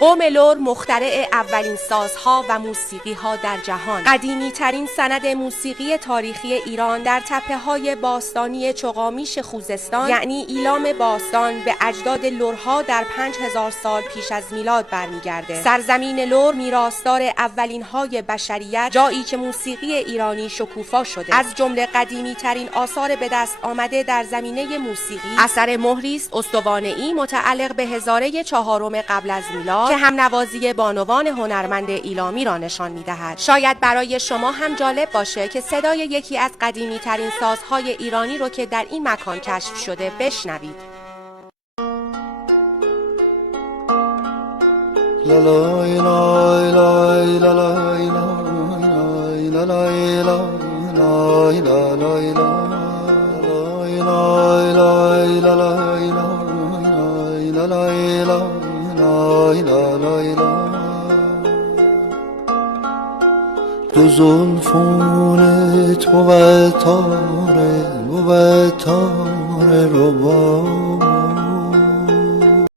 قوم لر مخترع اولین سازها و موسیقی‌ها در جهان، قدیمی ترین سند موسیقی تاریخی ایران در تپه‌های باستانی چوغامیش خوزستان یعنی ایلام باستان به اجداد لرها در 5000 سال پیش از میلاد برمیگرده. سرزمین لر میراثدار اولین‌های بشریت، جایی که موسیقی ایرانی شکوفا شده. از جمله قدیمی ترین آثار به دست آمده در زمینه موسیقی اثر مهری است استوانه‌ای متعلق به هزاره 4 قبل از میلاد که هم نوازی بانوان هنرمند ایلامی را نشان می‌دهد. شاید برای شما هم جالب باشه که صدای یکی از قدیمی ترین سازهای ایرانی رو که در این مکان کشف شده بشنوید. لا لا لا لا لا لا لا دو زلفونت بود تاره ربا